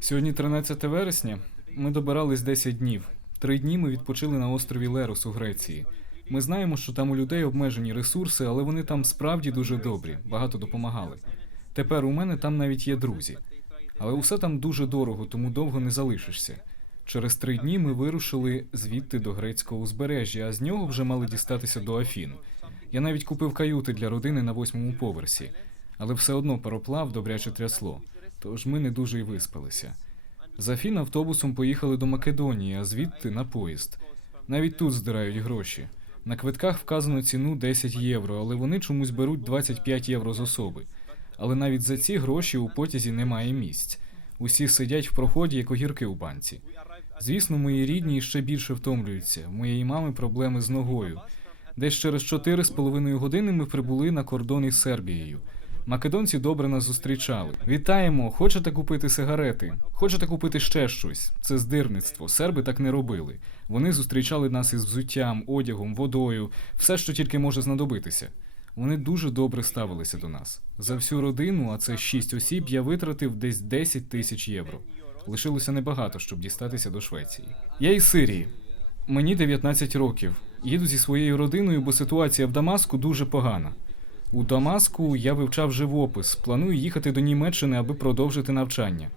Сьогодні 13 вересня. Ми добирались 10 днів. Три дні ми відпочили на острові Лерос у Греції. Ми знаємо, що там у людей обмежені ресурси, але вони там справді дуже добрі, багато допомагали. Тепер у мене там навіть є друзі. Але усе там дуже дорого, тому довго не залишишся. Через три дні ми вирушили звідти до грецького узбережжя, а з нього вже мали дістатися до Афін. Я навіть купив каюти для родини на восьмому поверсі, але все одно пароплав добряче трясло, тож ми не дуже й виспалися. З Афін автобусом поїхали до Македонії, а звідти на поїзд. Навіть тут здирають гроші. На квитках вказано ціну 10 євро, але вони чомусь беруть 25 євро з особи. Але навіть за ці гроші у потязі немає місць. Усі сидять в проході, як огірки у банці. Звісно, мої рідні ще більше втомлюються. Моєї мами проблеми з ногою. Десь через 4,5 години ми прибули на кордон із Сербією. Македонці добре нас зустрічали. Вітаємо! Хочете купити сигарети? Хочете купити ще щось? Це здирництво. Серби так не робили. Вони зустрічали нас із взуттям, одягом, водою, все, що тільки може знадобитися. Вони дуже добре ставилися до нас. За всю родину, а це шість осіб, я витратив десь 10 тисяч євро. Лишилося небагато, щоб дістатися до Швеції. Я із Сирії. Мені 19 років. Їду зі своєю родиною, бо ситуація в Дамаску дуже погана. У Дамаску я вивчав живопис, планую їхати до Німеччини, аби продовжити навчання.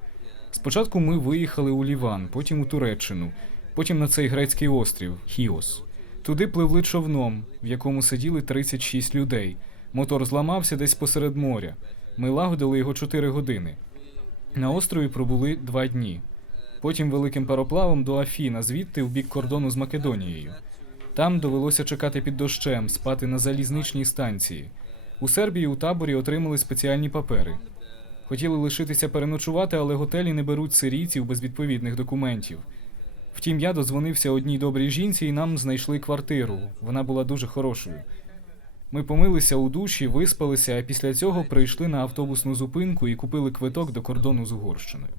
Спочатку ми виїхали у Ліван, потім у Туреччину, потім на цей грецький острів Хіос. Туди пливли човном, в якому сиділи 36 людей. Мотор зламався десь посеред моря. Ми лагодили його 4 години. На острові пробули два дні. Потім великим пароплавом до Афіна, звідти в бік кордону з Македонією. Там довелося чекати під дощем, спати на залізничній станції. У Сербії у таборі отримали спеціальні папери. Хотіли лишитися переночувати, але готелі не беруть сирійців без відповідних документів. Втім, я додзвонився одній добрій жінці, і нам знайшли квартиру. Вона була дуже хорошою. Ми помилися у душі, виспалися, а після цього прийшли на автобусну зупинку і купили квиток до кордону з Угорщиною.